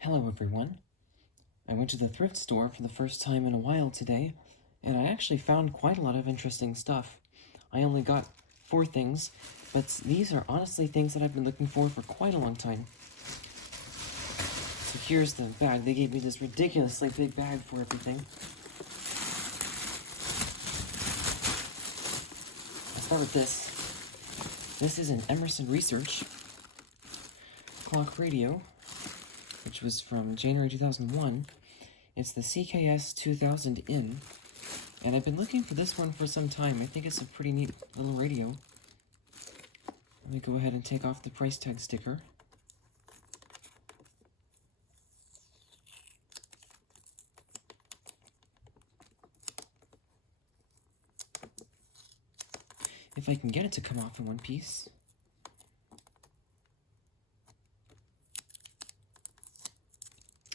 Hello everyone. I went to the thrift store for the first time in a while today, and I actually found quite a lot of interesting stuff. I only got 4 things, but these are honestly things that I've been looking for quite a long time. So here's the bag. They gave me this ridiculously big bag for everything. I'll start with this. This is an Emerson Research clock radio, which was from January 2001. It's the CKS2000N, and I've been looking for this one for some time. I think it's a pretty neat little radio. Let me go ahead and take off the price tag sticker. If I can get it to come off in one piece.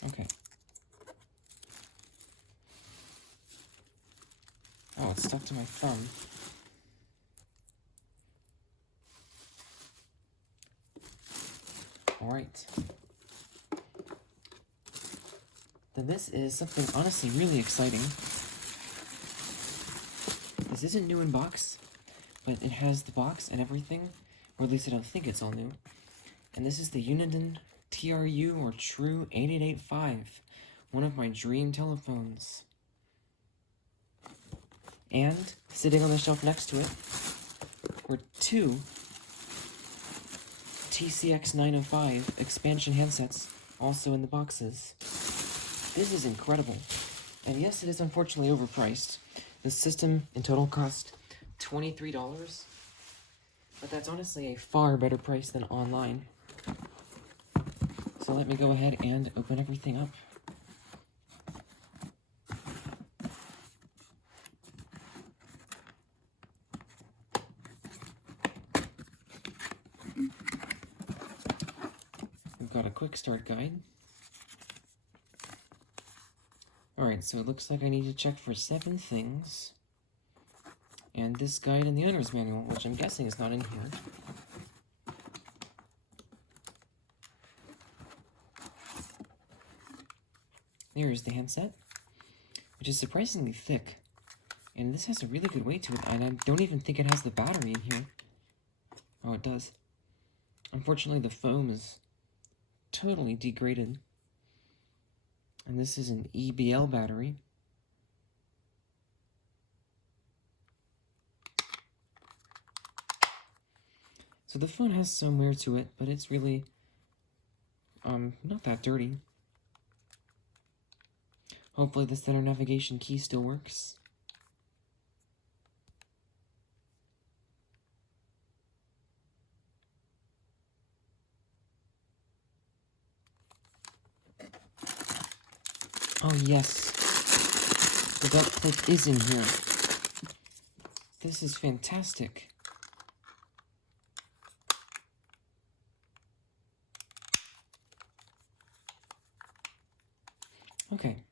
Okay. Oh, it's stuck to my thumb. Alright. Then this is something honestly really exciting. This isn't new in box, but it has the box and everything, or at least I don't think it's all new. And this is the Uniden TRU9485, one of my dream telephones. And sitting on the shelf next to it were 2 TCX905 expansion handsets, also in the boxes. This is incredible. And yes, it is unfortunately overpriced. The system in total cost $23, but that's honestly a far better price than online. So let me go ahead and open everything up. We've got a quick start guide. Alright, so it looks like I need to check for 7 things. And this guide and the owner's manual, which I'm guessing is not in here. There's the handset, which is surprisingly thick. And this has a really good weight to it, and I don't even think it has the battery in here. Oh, it does. Unfortunately, the foam is totally degraded. And this is an EBL battery. So the phone has some wear to it, but it's really not that dirty. Hopefully the center navigation key still works. Oh yes, the belt clip is in here. This is fantastic. Okay.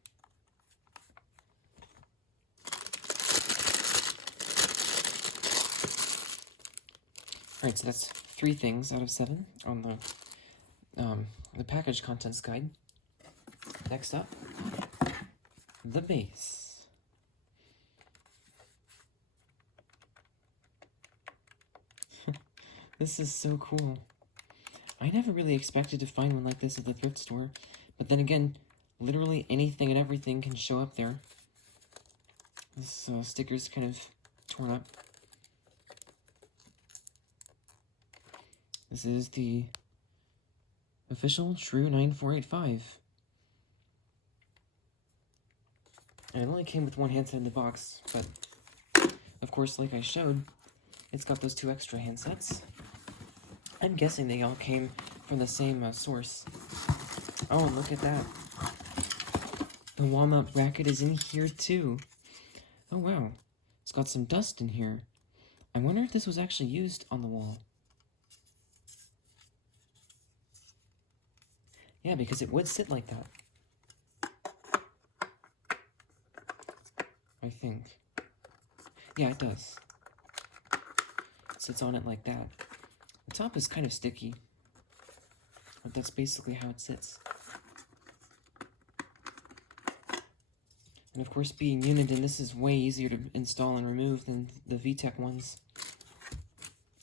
Alright, so that's 3 things out of 7 on the package contents guide. Next up, the base. This is so cool. I never really expected to find one like this at the thrift store, but then again, literally anything and everything can show up there. This sticker's kind of torn up. This is the official TRU9485. And it only came with 1 handset in the box, but of course, like I showed, it's got those 2 extra handsets. I'm guessing they all came from the same source. Oh, and look at that. The wall-mount bracket is in here too. Oh wow, it's got some dust in here. I wonder if this was actually used on the wall. Yeah, because it would sit like that. I think. Yeah, it does. It sits on it like that. The top is kind of sticky, but that's basically how it sits. And of course, being Uniden, this is way easier to install and remove than the VTech ones.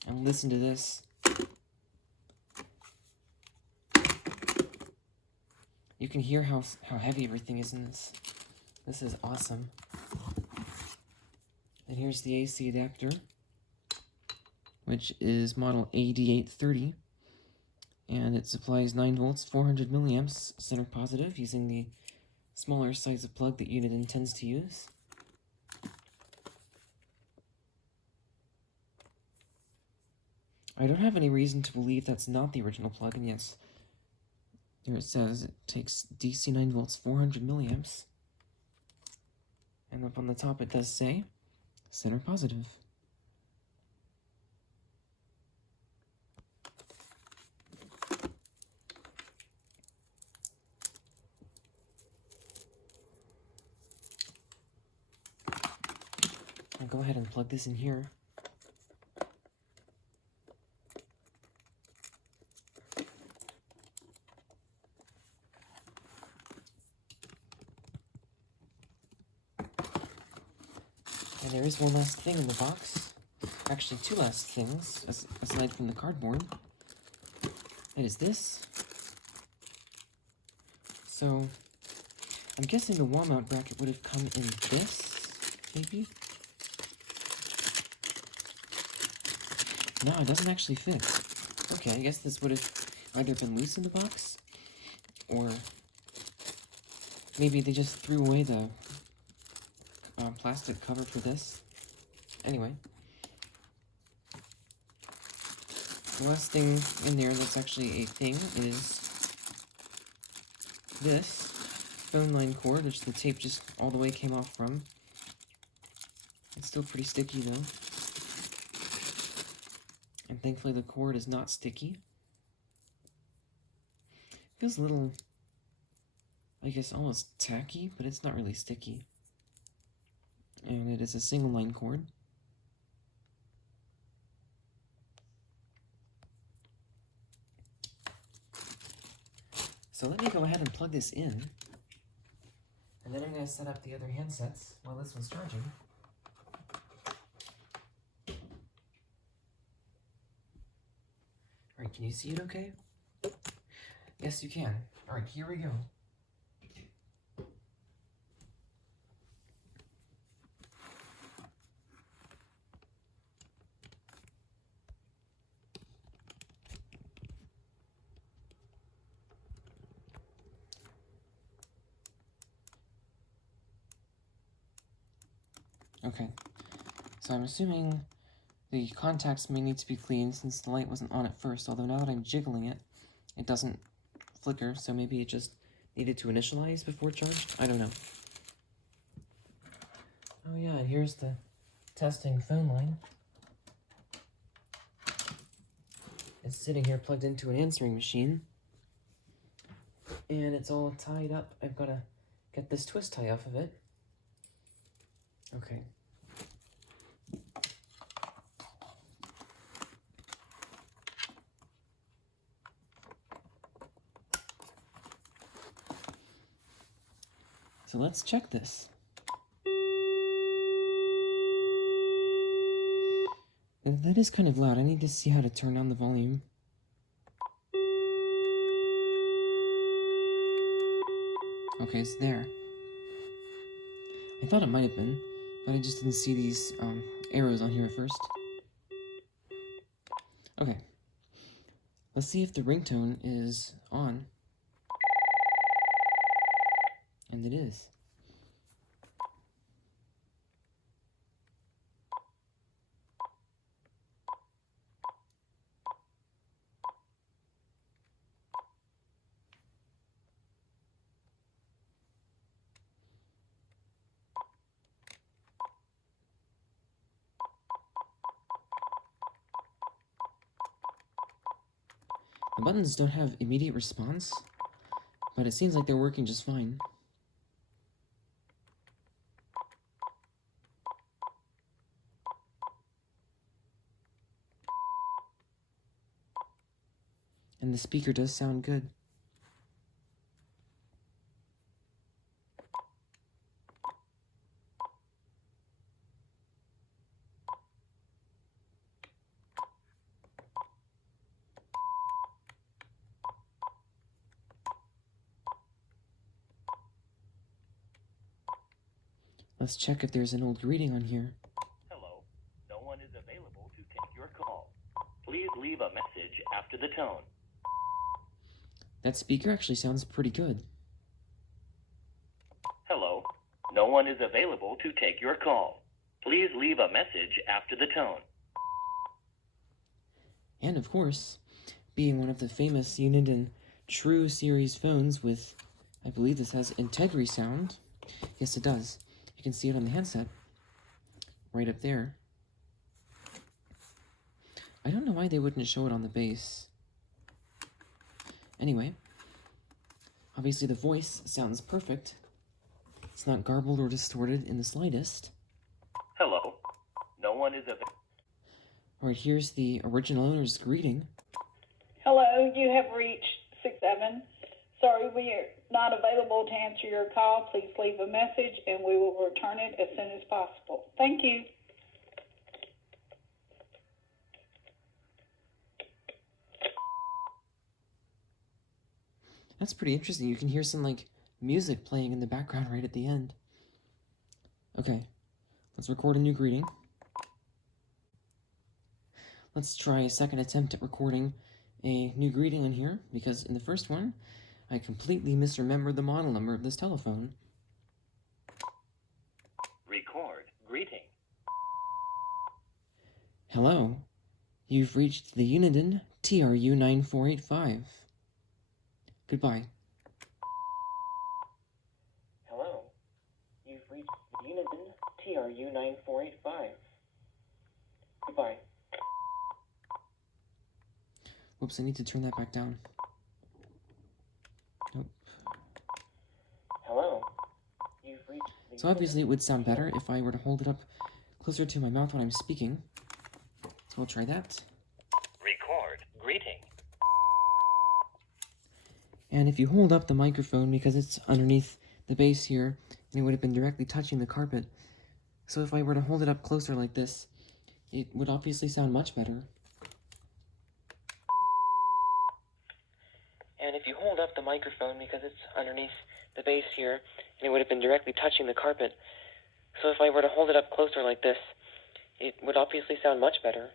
And listen to this. You can hear how heavy everything is in this. This is awesome. And here's the AC adapter, which is model AD830. And it supplies 9 volts, 400 milliamps, center positive, using the smaller size of plug that Uniden tends to use. I don't have any reason to believe that's not the original plug, and yes, there it says it takes DC 9 volts, 400 milliamps. And up on the top it does say center positive. I'll go ahead and plug this in here. And there is one last thing in the box. Actually, two last things, aside from the cardboard. It is this. So, I'm guessing the wall mount bracket would have come in this, maybe? No, it doesn't actually fit. Okay, I guess this would have either been loose in the box, or maybe they just threw away the plastic cover for this. Anyway, the last thing in there that's actually a thing is this phone line cord, which the tape just all the way came off from. It's still pretty sticky though. And thankfully the cord is not sticky. Feels a little, I guess, almost tacky, but it's not really sticky. And it is a single line cord. So let me go ahead and plug this in. And then I'm going to set up the other handsets while this one's charging. Alright, can you see it okay? Yes, you can. Alright, here we go. Okay, so I'm assuming the contacts may need to be cleaned since the light wasn't on at first, although now that I'm jiggling it, it doesn't flicker, so maybe it just needed to initialize before charged? I don't know. Oh yeah, and here's the testing phone line. It's sitting here plugged into an answering machine, and it's all tied up. I've got to get this twist tie off of it. Okay. So let's check this. That is kind of loud. I need to see how to turn down the volume. Okay, it's there. I thought it might have been, but I just didn't see these arrows on here at first. Okay. Let's see if the ringtone is on. And it is. The buttons don't have immediate response, but it seems like they're working just fine. And the speaker does sound good. Let's check if there's an old greeting on here. Hello. No one is available to take your call. Please leave a message after the tone. That speaker actually sounds pretty good. Hello. No one is available to take your call. Please leave a message after the tone. And of course, being one of the famous Uniden TRU series phones with, I believe this has Integrity sound. Yes, it does. You can see it on the handset, right up there. I don't know why they wouldn't show it on the base. Anyway, obviously the voice sounds perfect. It's not garbled or distorted in the slightest. Hello. No one is available. Alright, here's the original owner's greeting. Hello, you have reached 67. Sorry, we are not available to answer your call. Please leave a message and we will return it as soon as possible. Thank you. That's pretty interesting. You can hear some, like, music playing in the background right at the end. Okay, let's record a new greeting. Let's try a second attempt at recording a new greeting in here, because in the first one, I completely misremembered the model number of this telephone. Record greeting. Hello, you've reached the Uniden TRU9485. Goodbye. Hello. You've reached the Uniden TRU9485. Goodbye. Whoops, I need to turn that back down. Nope. Hello. You've reached the So obviously it would sound better if I were to hold it up closer to my mouth when I'm speaking. So we'll try that. Record greeting. And if you hold up the microphone, because it's underneath the base here, and it would have been directly touching the carpet. So if I were to hold it up closer like this, it would obviously sound much better. And if you hold up the microphone, because it's underneath the base here, and it would have been directly touching the carpet. So if I were to hold it up closer like this, it would obviously sound much better.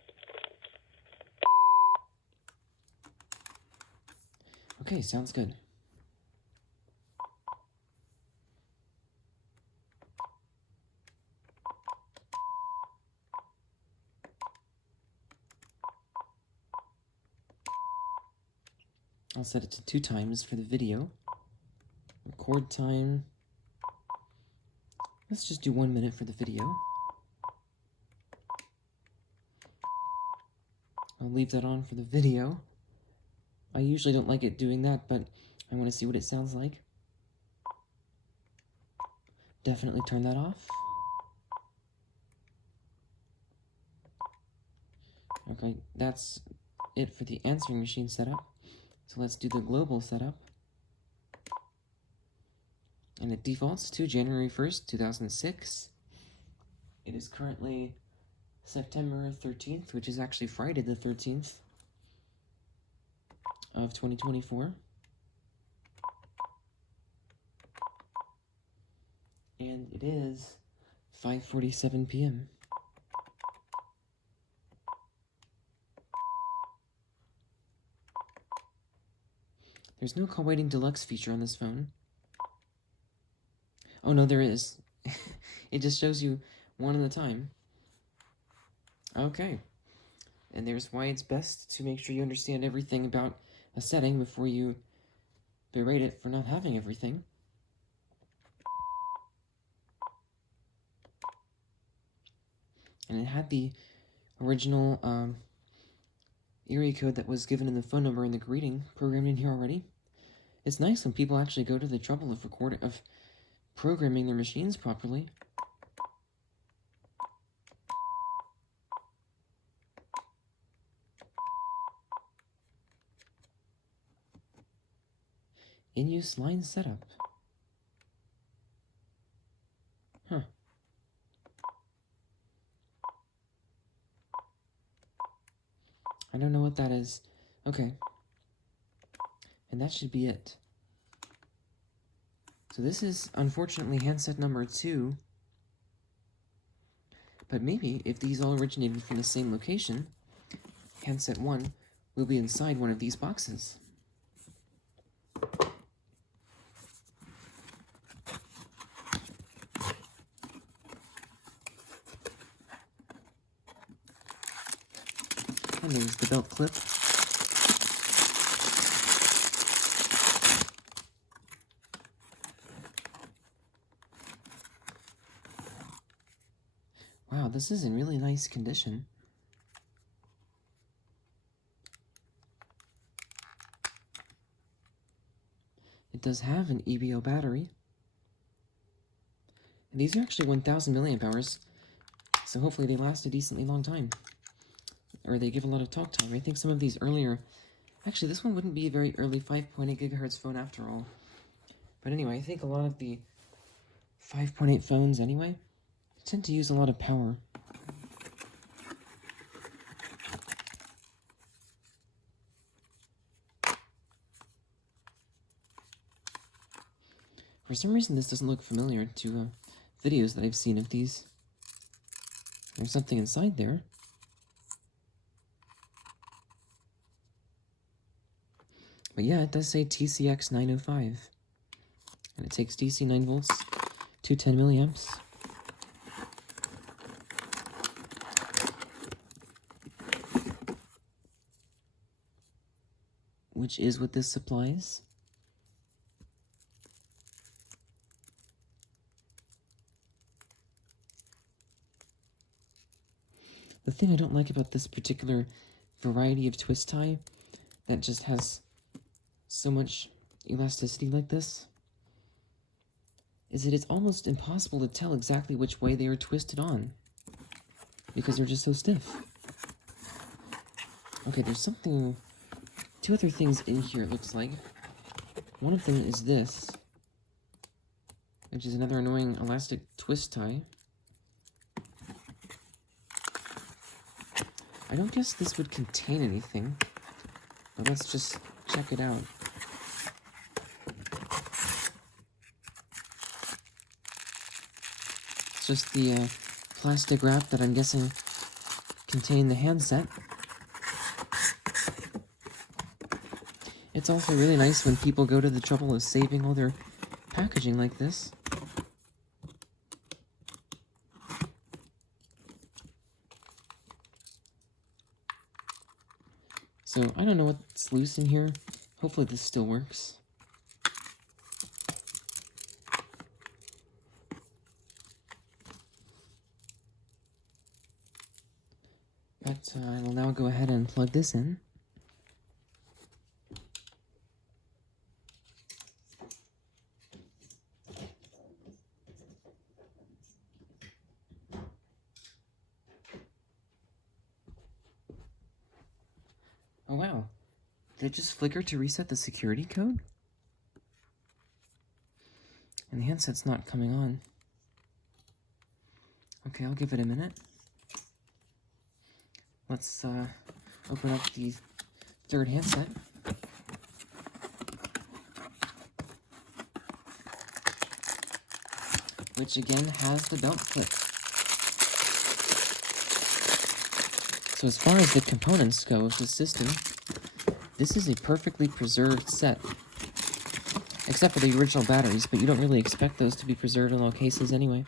Okay, sounds good. I'll set it to 2 times for the video. Record time. Let's just do 1 minute for the video. I'll leave that on for the video. I usually don't like it doing that, but I want to see what it sounds like. Definitely turn that off. Okay, that's it for the answering machine setup. So let's do the global setup. And it defaults to January 1st, 2006. It is currently September 13th, which is actually Friday the 13th of 2024. And it is 5:47 p.m. There's no call waiting deluxe feature on this phone. Oh no, there is. It just shows you one at a time. Okay. And there's why it's best to make sure you understand everything about a setting before you berate it for not having everything. And it had the original area code that was given in the phone number and the greeting programmed in here already. It's nice when people actually go to the trouble of programming their machines properly. In-use line setup. Huh. I don't know what that is. Okay. And that should be it. So this is, unfortunately, handset number 2 But maybe if these all originated from the same location, handset 1 will be inside one of these boxes. And there's the belt clip. Wow, this is in really nice condition. It does have an EBO battery. And these are actually 1000 milliamp hours, so hopefully they last a decently long time. Or they give a lot of talk time. I think some of these earlier... Actually, this one wouldn't be a very early 5.8 gigahertz phone after all. But anyway, I think a lot of the 5.8 phones anyway tend to use a lot of power. For some reason, this doesn't look familiar to videos that I've seen of these. There's something inside there. But yeah, it does say TCX905. And it takes DC 9 volts to 10 milliamps. Which is what this supplies. The thing I don't like about this particular variety of twist tie that just has so much elasticity like this is that it's almost impossible to tell exactly which way they are twisted on because they're just so stiff. Okay, there's something, two other things in here it looks like. One of them is this, which is another annoying elastic twist tie. I don't guess this would contain anything, but let's just check it out. It's just the plastic wrap that I'm guessing contained the handset. It's also really nice when people go to the trouble of saving all their packaging like this. So, I don't know what's loose in here. Hopefully this still works. But I will now go ahead and plug this in. Oh wow, did it just flicker to reset the security code? And the handset's not coming on. Okay, I'll give it a minute. Let's open up the third handset. Which again has the belt clip. So as far as the components go of the system, this is a perfectly preserved set. Except for the original batteries, but you don't really expect those to be preserved in all cases anyway.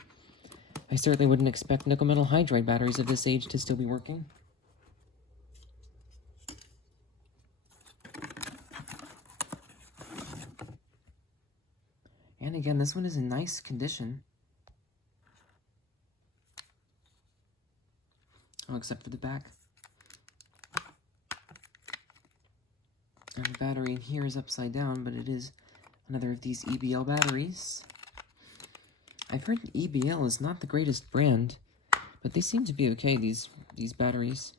I certainly wouldn't expect nickel metal hydride batteries of this age to still be working. And again, this one is in nice condition. Oh, except for the back. And the battery in here is upside down, but it is another of these EBL batteries. I've heard EBL is not the greatest brand, but they seem to be okay, these batteries.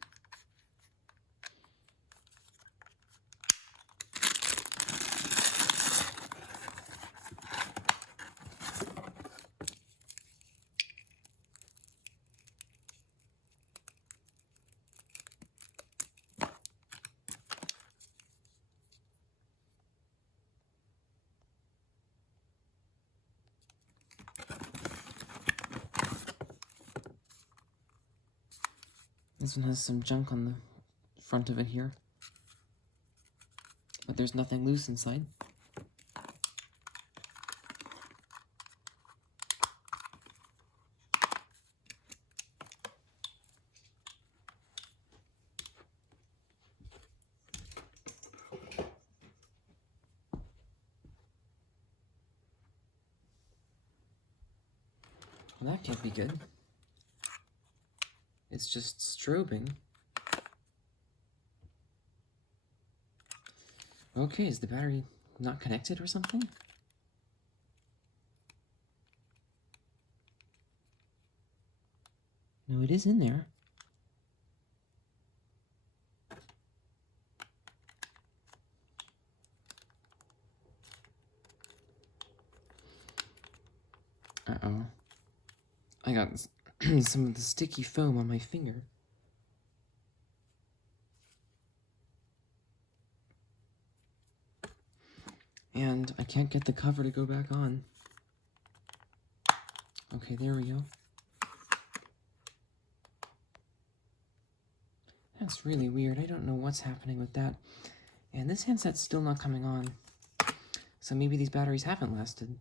This one has some junk on the front of it here, but there's nothing loose inside. Well, that can't be good. It's just strobing. Okay, is the battery not connected or something? No, it is in there. Uh-oh. I got some of the sticky foam on my finger. And I can't get the cover to go back on. Okay, there we go. That's really weird. I don't know what's happening with that. And this handset's still not coming on. So maybe these batteries haven't lasted.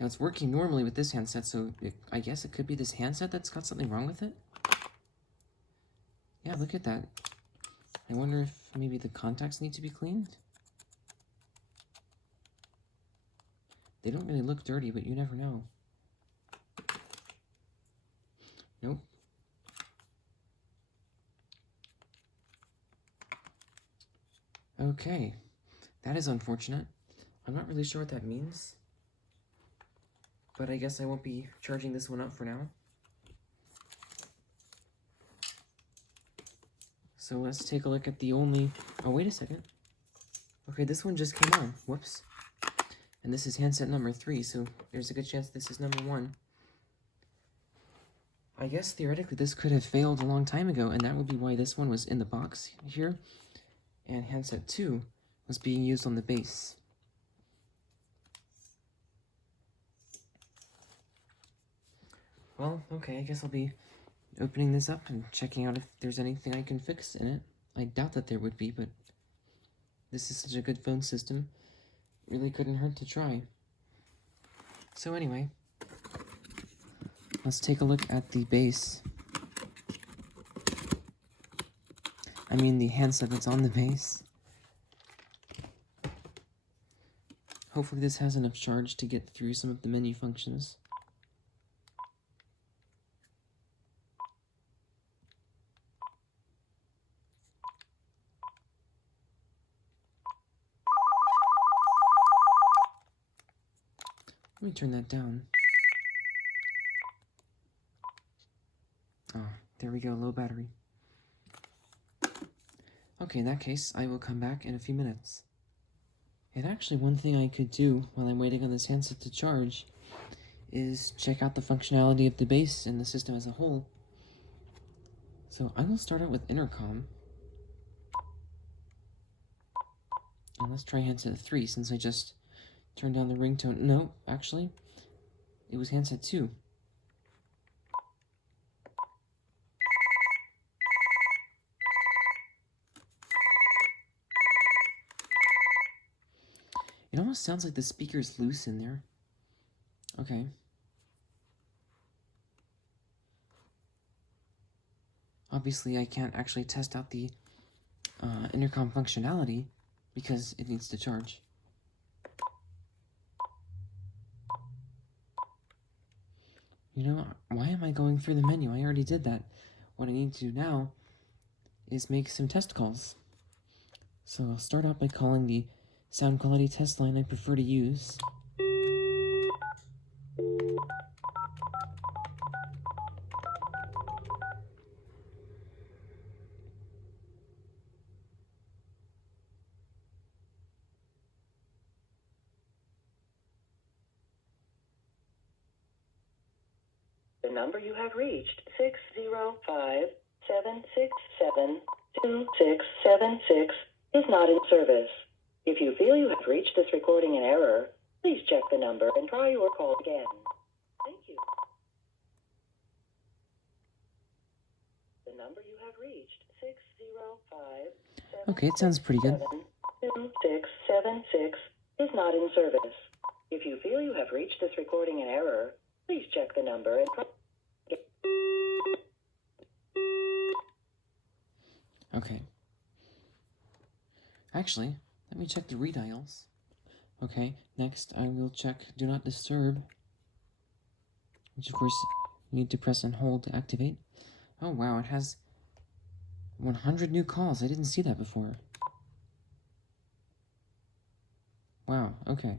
Now it's working normally with this handset, so I guess it could be this handset that's got something wrong with it? Yeah, look at that. I wonder if maybe the contacts need to be cleaned? They don't really look dirty, but you never know. Nope. Okay. That is unfortunate. I'm not really sure what that means. But I guess I won't be charging this one up for now. So let's take a look at the only... Oh, wait a second. Okay, this one just came on. Whoops. And this is handset number 3, so there's a good chance this is number 1. I guess theoretically this could have failed a long time ago, and that would be why this one was in the box here, and handset 2 was being used on the base. Well, okay, I guess I'll be opening this up and checking out if there's anything I can fix in it. I doubt that there would be, but this is such a good phone system. Really couldn't hurt to try. So anyway, let's take a look at the base. I mean the handset that's on the base. Hopefully this has enough charge to get through some of the menu functions. Let me turn that down. Oh, there we go, low battery. Okay, in that case, I will come back in a few minutes. And actually, one thing I could do while I'm waiting on this handset to charge is check out the functionality of the base and the system as a whole. So I will start out with intercom. And let's try handset 3 since I just turned down the ringtone. No, actually, it was handset 2. It almost sounds like the speaker's loose in there. Okay. Obviously, I can't actually test out the intercom functionality because it needs to charge. You know, why am I going through the menu? I already did that. What I need to do now is make some test calls. So I'll start out by calling the sound quality test line I prefer to use. The number you have reached, 605-767-2676, is not in service. If you feel you have reached this recording in error, please check the number and try your call again. Thank you. number you have reached, 605. Okay, it sounds pretty good. 2676 is not in service. If you feel you have reached this recording in error, please check the number and Okay. Actually, let me check the redials. Okay, next I will check Do Not Disturb, which of course you need to press and hold to activate. Oh wow, it has 100 new calls. I didn't see that before. Wow, okay.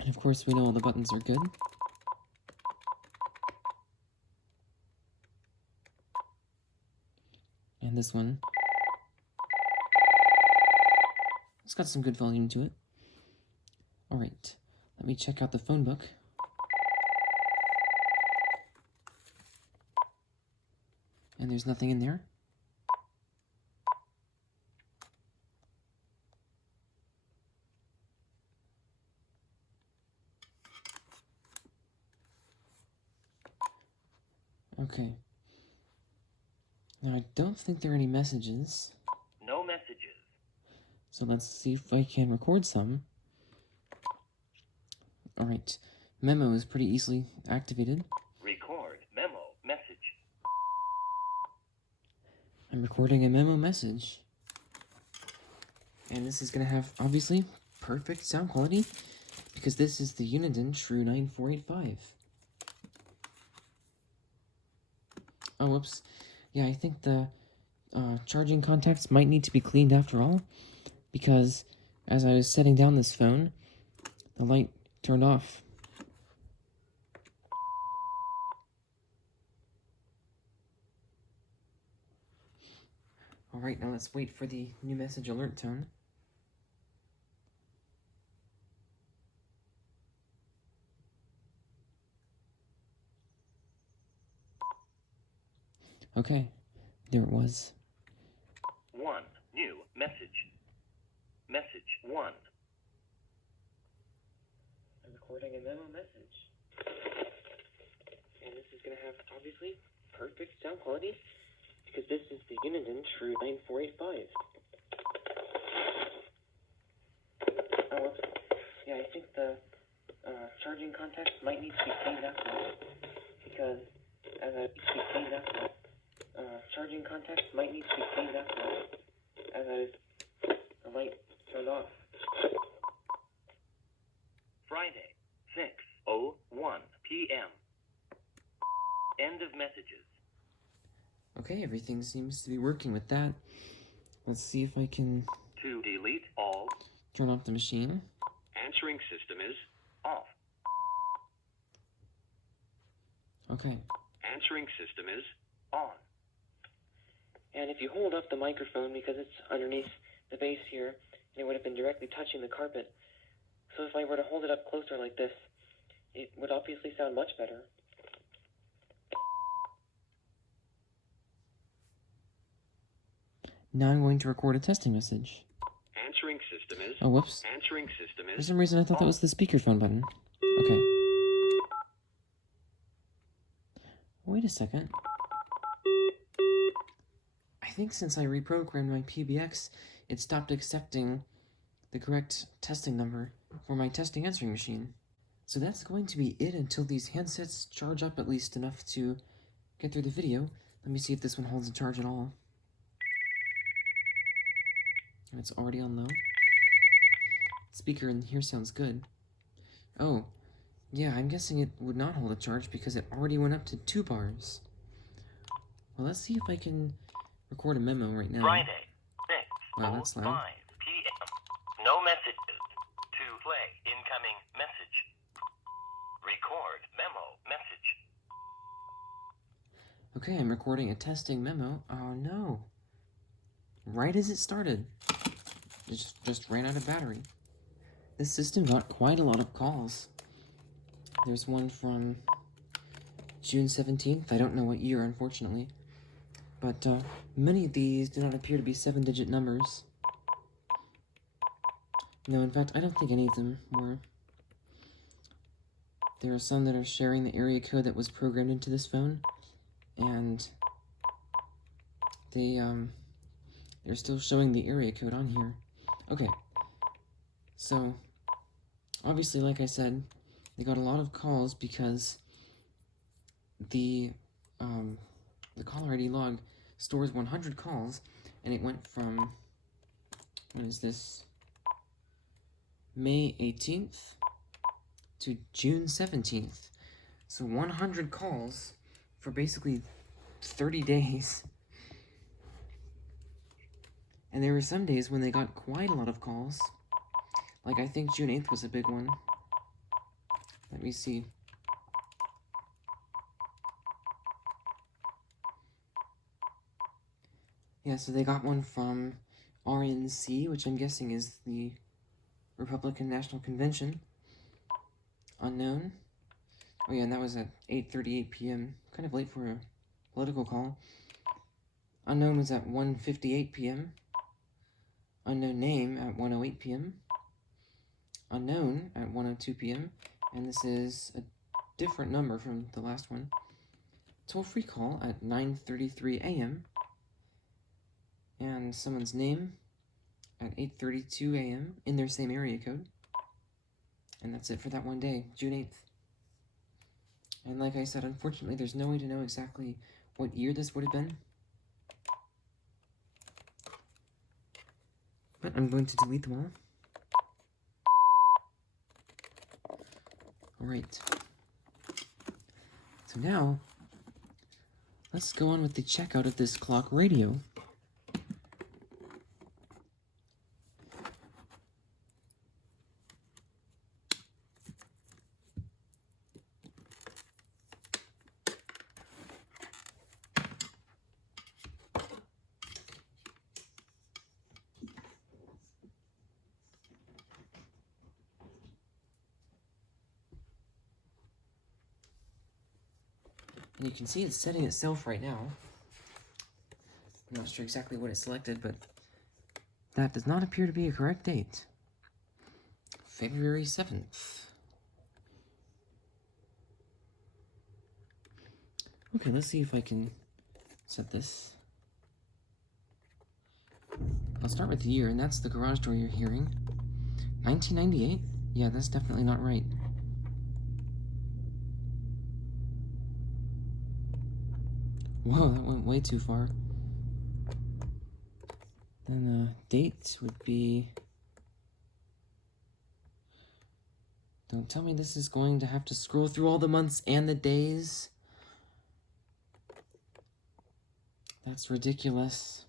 And of course we know all the buttons are good. And this one, it's got some good volume to it. Alright, let me check out the phone book. And there's nothing in there. Okay. Now I don't think there are any messages. No messages. So let's see if I can record some. Alright, memo is pretty easily activated. Record memo message. I'm recording a memo message. And this is going to have, obviously, perfect sound quality, because this is the Uniden TRU9485. Oh, whoops. Yeah, I think the charging contacts might need to be cleaned after all, because as I was setting down this phone, the light turned off. Alright, now let's wait for the new message alert tone. Okay, there it was. 1. New message. Message 1. I'm recording a memo message. And this is going to have, obviously, perfect sound quality, because this is the Uniden TRU9485. Oh, whoops. Yeah, I think the charging contacts might need to be cleaned after all, because as I keep cleaned after all, charging contacts might need to be cleaned after all, as the light turned off. Friday, 6:01 p.m. End of messages. Okay, everything seems to be working with that. Let's see if I can To delete all, turn off the machine. answering system is off. Okay. Answering system is on. And if you hold up the microphone, because it's underneath the base here, and it would have been directly touching the carpet, so if I were to hold it up closer like this, it would obviously sound much better. Now I'm going to record a testing message. Answering system is. Oh, whoops. Answering system For is. some reason I thought that was the speakerphone button. Okay. Wait a second. I think since I reprogrammed my PBX, it stopped accepting the correct testing number for my testing answering machine. So that's going to be it until these handsets charge up at least enough to get through the video. Let me see if this one holds a charge at all. And it's already on low. Speaker in here sounds good. Oh, yeah, I'm guessing it would not hold a charge because it already went up to 2 bars. Well, let's see if I can record a memo right now. Friday, Wow, that's 6:05 loud. p.m. No messages. To play incoming message. Record memo message. Okay, I'm recording a testing memo. Oh no. Right as it started. It just ran out of battery. This system got quite a lot of calls. There's one from June 17th. I don't know what year, unfortunately. But many of these do not appear to be 7-digit numbers. No, in fact, I don't think any of them were. There are some that are sharing the area code that was programmed into this phone, and they're still showing the area code on here. Okay, so obviously, like I said, they got a lot of calls because the caller ID log stores 100 calls, and it went from, what is this, May 18th to June 17th. So 100 calls for basically 30 days. And there were some days when they got quite a lot of calls. Like, I think June 8th was a big one. Let me see. Yeah, so they got one from RNC, which I'm guessing is the Republican National Convention. Unknown. Oh yeah, and that was at 8:38 p.m. Kind of late for a political call. Unknown was at 1:58 p.m. Unknown name at 1:08 p.m. Unknown at 1:02 p.m. And this is a different number from the last one. Toll-free call at 9:33 a.m. And someone's name at 8:32 a.m. in their same area code. And that's it for that one day, June 8th. And like I said, unfortunately, there's no way to know exactly what year this would have been. But I'm going to delete them all. Alright. So now, let's go on with the checkout of this clock radio. And you can see it's setting itself right now. I'm not sure exactly what it selected, but that does not appear to be a correct date. February 7th. Okay, let's see if I can set this. I'll start with the year, and that's the garage door you're hearing. 1998? Yeah, that's definitely not right. Whoa, that went way too far. Then the date would be... Don't tell me this is going to have to scroll through all the months and the days. That's ridiculous.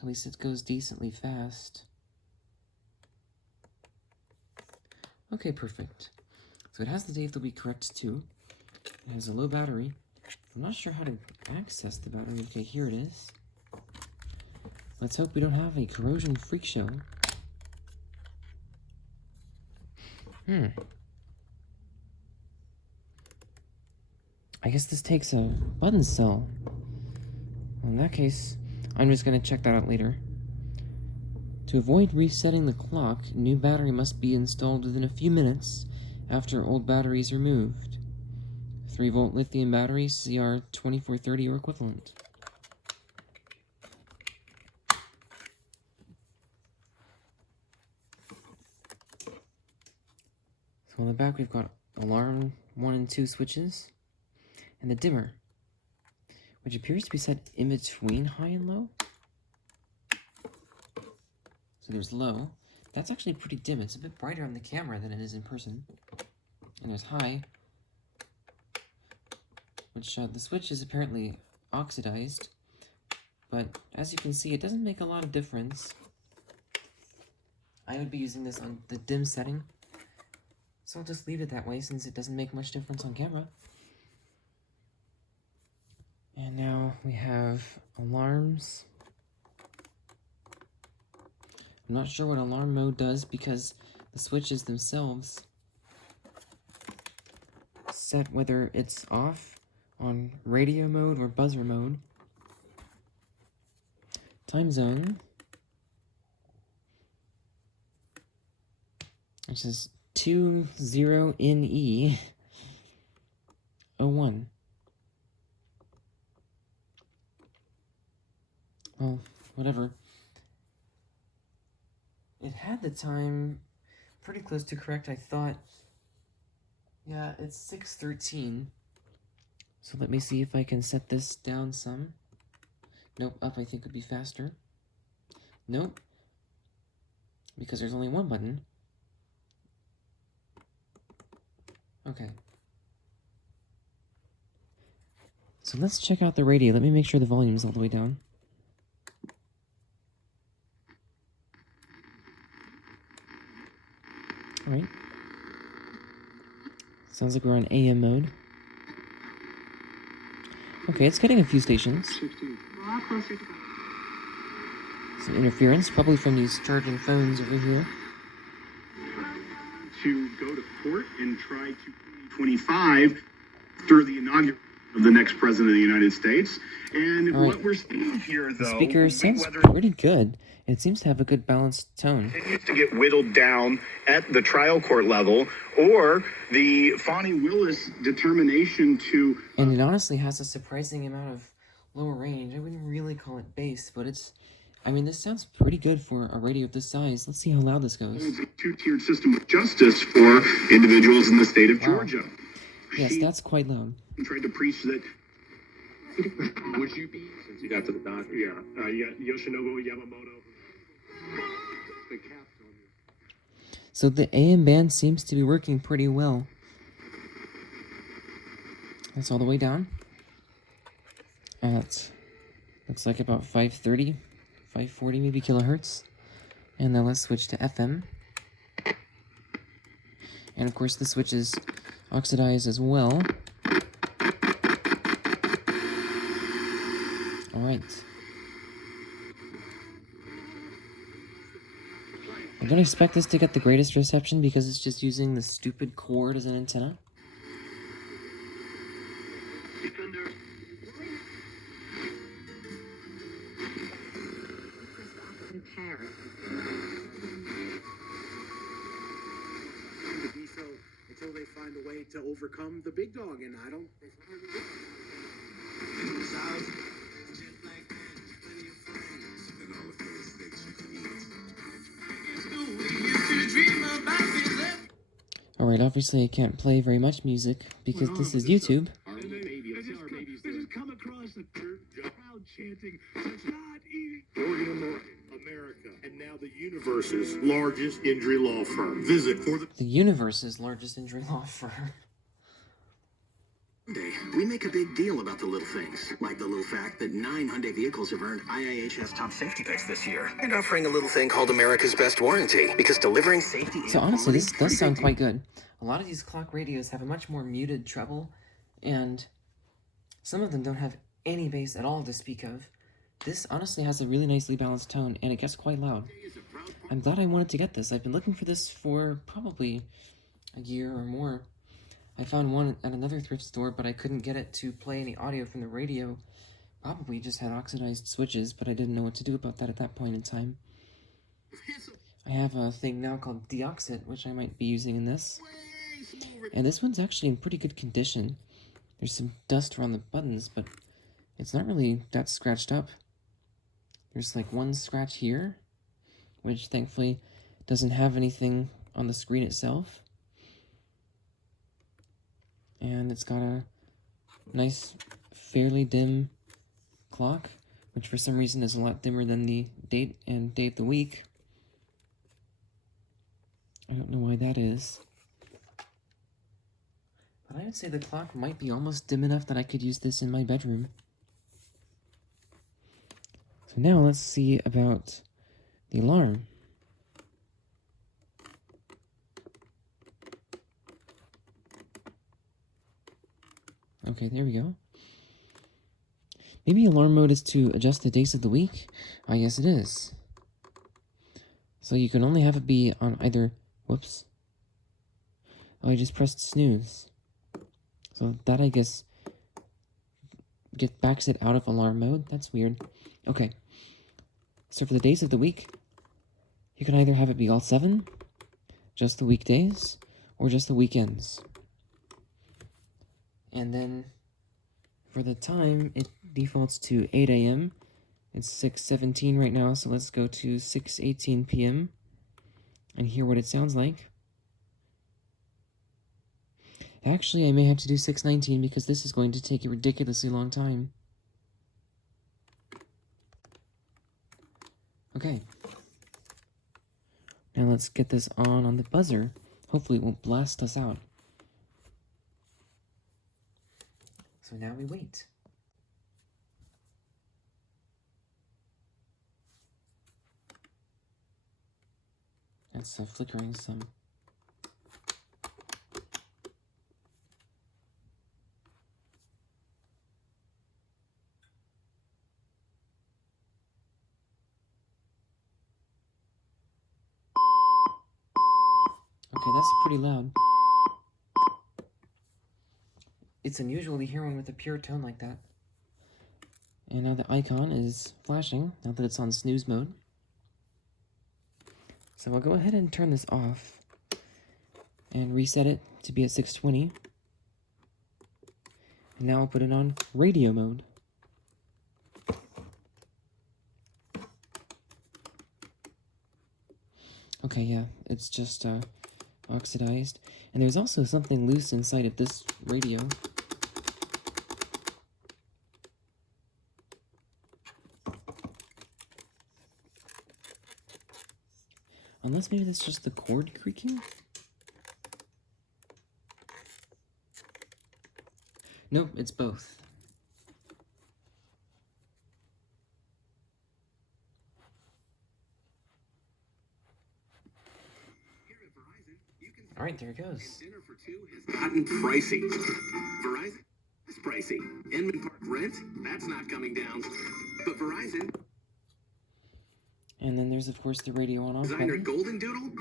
At least it goes decently fast. Okay, perfect. So it has the date that'll be correct too. It has a low battery. I'm not sure how to access the battery. Okay, here it is. Let's hope we don't have a corrosion freak show. I guess this takes a button cell. Well, in that case, I'm just going to check that out later. To avoid resetting the clock, new battery must be installed within a few minutes after old batteries are moved. 3-volt lithium battery, CR2430 or equivalent. So on the back we've got alarm 1 and 2 switches, and the dimmer, which appears to be set in between high and low. So there's low. That's actually pretty dim. It's a bit brighter on the camera than it is in person. And there's high, which the switch is apparently oxidized, but as you can see, it doesn't make a lot of difference. I would be using this on the dim setting, so I'll just leave it that way since it doesn't make much difference on camera. And now we have alarms. I'm not sure what alarm mode does because the switches themselves set whether it's off on radio mode or buzzer mode. Time zone, which is 20NE01. well, whatever. It had the time pretty close to correct, I thought. Yeah, it's 6:13. So let me see if I can set this down some. Nope, up I think would be faster. Nope. Because there's only one button. Okay. So let's check out the radio. Let me make sure the volume's all the way down. Alright. Sounds like we're on AM mode. Okay, it's getting a few stations. Some interference, probably from these charging phones over here. To go to court and try to 25 through the inauguration of the next president of the United States. And All right. what we're seeing here, though, The speaker sounds whether pretty good. It seems to have a good balanced tone. it needs to get whittled down at the trial court level, or the Fonnie Willis determination to And it honestly has a surprising amount of lower range. I wouldn't really call it bass, but it's... I mean, this sounds pretty good for a radio of this size. Let's see how loud this goes. a two-tiered system of justice for individuals in the state of Wow. Georgia. Yes, She that's quite loud. tried to preach that. Would you be? Since you got to the doctor. Yeah, Yoshinobu Yamamoto. The caps on you. So the AM band seems to be working pretty well. That's all the way down. At, looks like about 530, 540 maybe kilohertz. And then let's switch to FM. And of course the switch is oxidized as well. Alright. I don't expect this to get the greatest reception because it's just using the stupid cord as an antenna. Until they find a way to overcome the big dog, and I don't. Alright, obviously I can't play very much music because this is YouTube. This has come across the crowd chanting, "It's not eating." America, and now the universe's largest injury law firm. Visit for The universe's largest injury law firm. Hyundai, we make a big deal about the little things, like the little fact that 9 Hyundai vehicles have earned IIHS top safety picks this year, and offering a little thing called America's Best Warranty, because delivering safety. So honestly, this does sound quite good. A lot of these clock radios have a much more muted treble, and some of them don't have any bass at all to speak of. This honestly has a really nicely balanced tone, and it gets quite loud. I'm glad I wanted to get this. I've been looking for this for probably a year or more. I found one at another thrift store, but I couldn't get it to play any audio from the radio. Probably just had oxidized switches, but I didn't know what to do about that at that point in time. I have a thing now called Deoxit, which I might be using in this. And this one's actually in pretty good condition. There's some dust around the buttons, but it's not really that scratched up. There's like one scratch here, which thankfully doesn't have anything on the screen itself. And it's got a nice, fairly dim clock, which for some reason is a lot dimmer than the date and day of the week. I don't know why that is. But I would say the clock might be almost dim enough that I could use this in my bedroom. So now let's see about the alarm. Okay, there we go. Maybe alarm mode is to adjust the days of the week? I guess it is. So you can only have it be on either... Whoops. Oh, I just pressed snooze. So that, I guess, backs it out of alarm mode. That's weird. Okay. So for the days of the week, you can either have it be all 7, just the weekdays, or just the weekends. And then for the time, it defaults to 8 a.m., It's 6:17 right now, so let's go to 6:18 p.m. and hear what it sounds like. Actually, I may have to do 6:19 because this is going to take a ridiculously long time. Okay. Now let's get this on the buzzer. Hopefully it won't blast us out. So now we wait. That's flickering some. Okay, that's pretty loud. It's unusual to hear one with a pure tone like that. And now the icon is flashing, now that it's on snooze mode. So I'll go ahead and turn this off and reset it to be at 620. And now I'll put it on radio mode. Okay, yeah, it's just oxidized. And there's also something loose inside of this radio. Unless maybe that's just the cord creaking? Nope, it's both. Alright, there it goes. Dinner for two has gotten pricey. Verizon is pricey. Inman Park rent, that's not coming down. But Verizon... And then there's, of course, the radio on-off Designer button. Golden Doodle?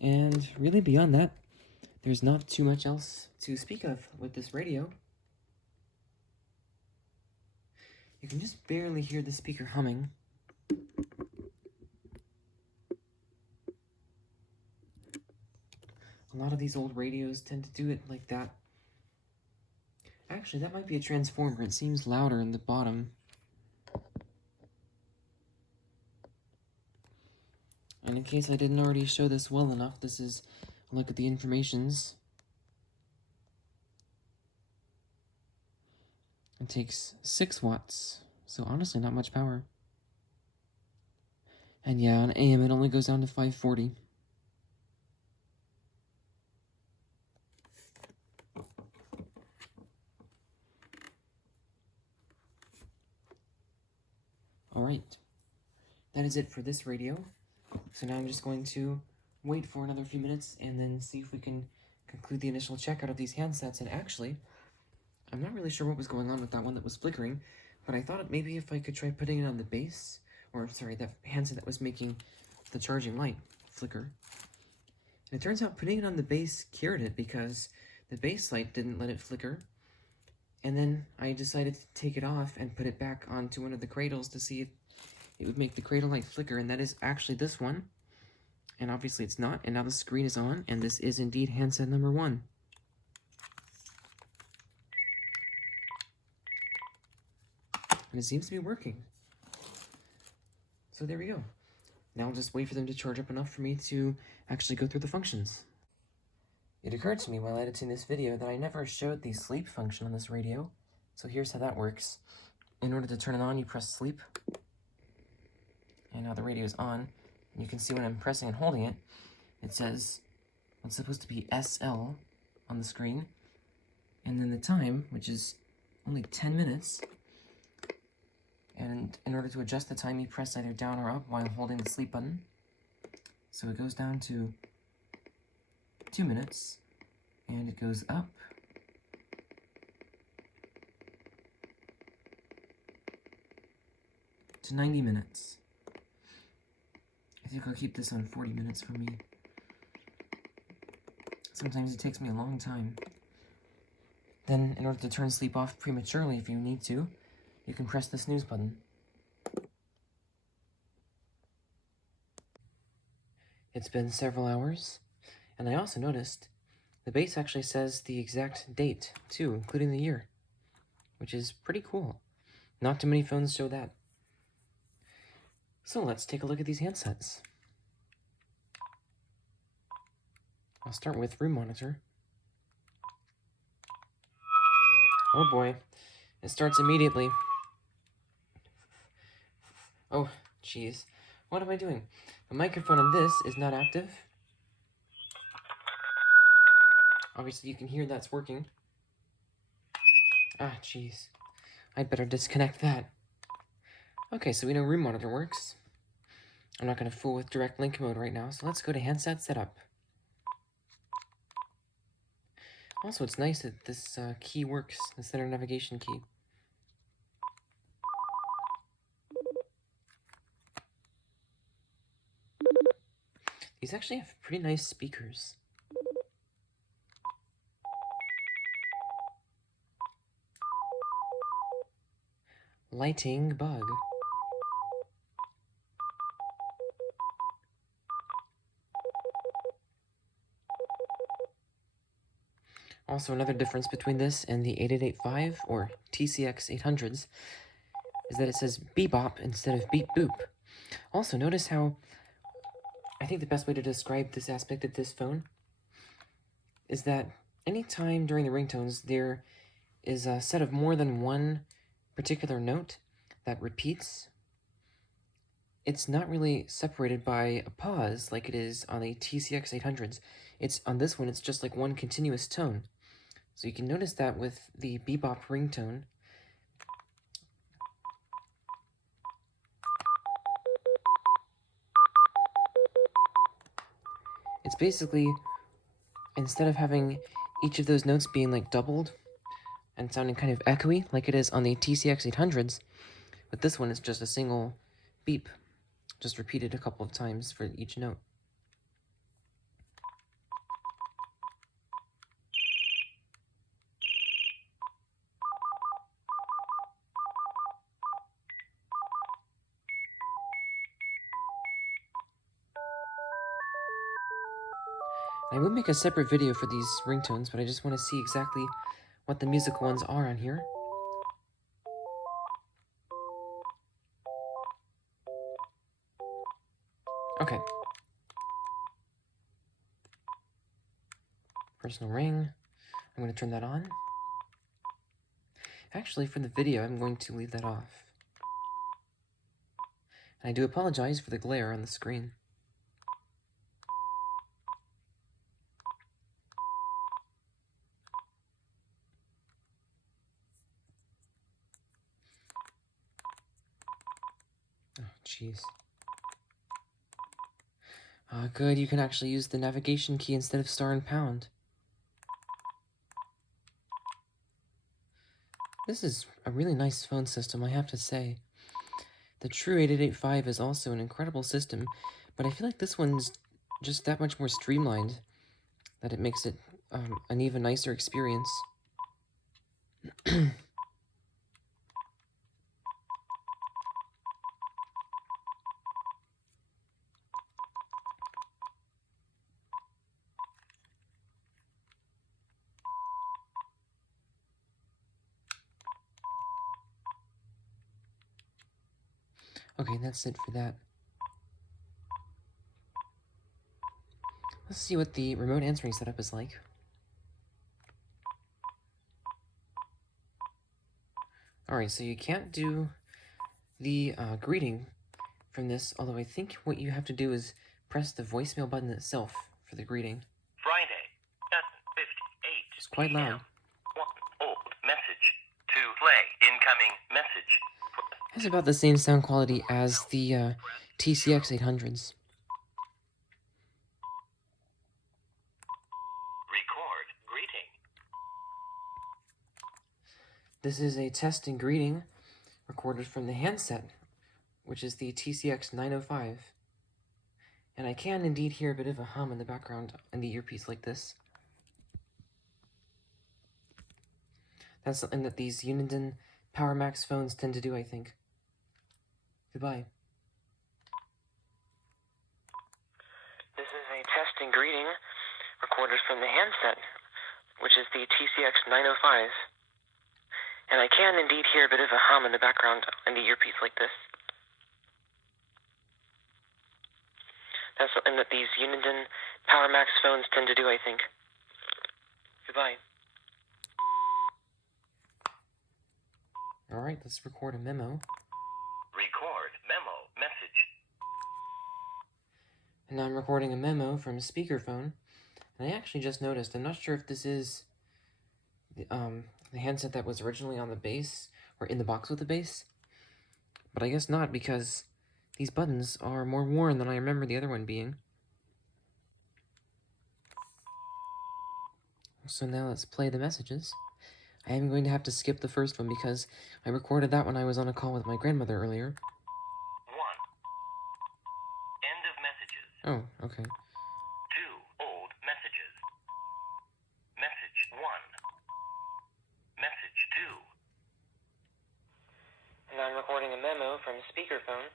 And really beyond that, there's not too much else to speak of with this radio. You can just barely hear the speaker humming. A lot of these old radios tend to do it like that. Actually, that might be a transformer. It seems louder in the bottom. And in case I didn't already show this well enough, this is a look at the informations. It takes 6 watts, so honestly not much power. And yeah, on AM it only goes down to 540. Alright, that is it for this radio. So now I'm just going to wait for another few minutes and then see if we can conclude the initial checkout of these handsets. And actually, I'm not really sure what was going on with that one that was flickering, but I thought maybe if I could try putting it on the base, or sorry, that handset that was making the charging light flicker. And it turns out putting it on the base cured it because the base light didn't let it flicker. And then I decided to take it off and put it back onto one of the cradles to see if it would make the cradle light flicker, and that is actually this one. And obviously it's not, and now the screen is on, and this is indeed handset number 1. And it seems to be working. So there we go. Now I'll just wait for them to charge up enough for me to actually go through the functions. It occurred to me while editing this video that I never showed the sleep function on this radio. So here's how that works. In order to turn it on, you press sleep. And now the radio is on. You can see when I'm pressing and holding it, it says it's supposed to be SL on the screen. And then the time, which is only 10 minutes. And in order to adjust the time, you press either down or up while holding the sleep button. So it goes down to 2 minutes, and it goes up to 90 minutes. I think I'll keep this on 40 minutes for me. Sometimes it takes me a long time. Then, in order to turn sleep off prematurely if you need to, you can press the snooze button. It's been several hours, and I also noticed the base actually says the exact date, too, including the year, which is pretty cool. Not too many phones show that. So let's take a look at these handsets. I'll start with room monitor. Oh boy, it starts immediately. Oh, jeez. What am I doing? The microphone on this is not active. Obviously you can hear that's working. Ah, jeez. I'd better disconnect that. Okay, so we know room monitor works. I'm not going to fool with direct link mode right now, so let's go to handset setup. Also, it's nice that this key works, the center navigation key. These actually have pretty nice speakers. Lighting bug. Also, another difference between this and the 8885 or TCX905s is that it says bebop instead of beep boop. Also, notice how I think the best way to describe this aspect of this phone is that anytime during the ringtones there is a set of more than one particular note that repeats, it's not really separated by a pause like it is on the TCX905s. It's on this one, it's just like one continuous tone. So you can notice that with the bebop ringtone. It's basically, instead of having each of those notes being like doubled and sounding kind of echoey like it is on the TCX905s, but this one is just a single beep, just repeated a couple of times for each note. I will make a separate video for these ringtones, but I just want to see exactly what the musical ones are on here. Okay. Personal ring. I'm going to turn that on. Actually, for the video, I'm going to leave that off. And I do apologize for the glare on the screen. Oh, jeez. Ah, good, you can actually use the navigation key instead of star and pound. This is a really nice phone system, I have to say. The TRU8885 is also an incredible system, but I feel like this one's just that much more streamlined, that it makes it an even nicer experience. Okay, that's it for that. Let's see what the remote answering setup is like. Alright, so you can't do the greeting from this, although I think what you have to do is press the voicemail button itself for the greeting. Friday, 7:58. It's quite loud. Old message. To play incoming message. It has about the same sound quality as the TCX905s. Record greeting. This is a test and greeting recorded from the handset, which is the TCX905. And I can indeed hear a bit of a hum in the background in the earpiece like this. That's something that these Uniden Power Max phones tend to do, I think. Goodbye. This is a test and greeting recorded from the handset, which is the TCX905s. And I can indeed hear a bit of a hum in the background in the earpiece like this. That's something that these Uniden Power Max phones tend to do, I think. Goodbye. Alright, let's record a memo. Record memo message. And now I'm recording a memo from a speakerphone. And I actually just noticed, I'm not sure if this is the handset that was originally on the base, or in the box with the base. But I guess not, because these buttons are more worn than I remember the other one being. So now let's play the messages. I am going to have to skip the first one because I recorded that when I was on a call with my grandmother earlier. 1. End of messages. Oh, okay. 2. Old messages. Message 1. Message 2. And I'm recording a memo from a speakerphone.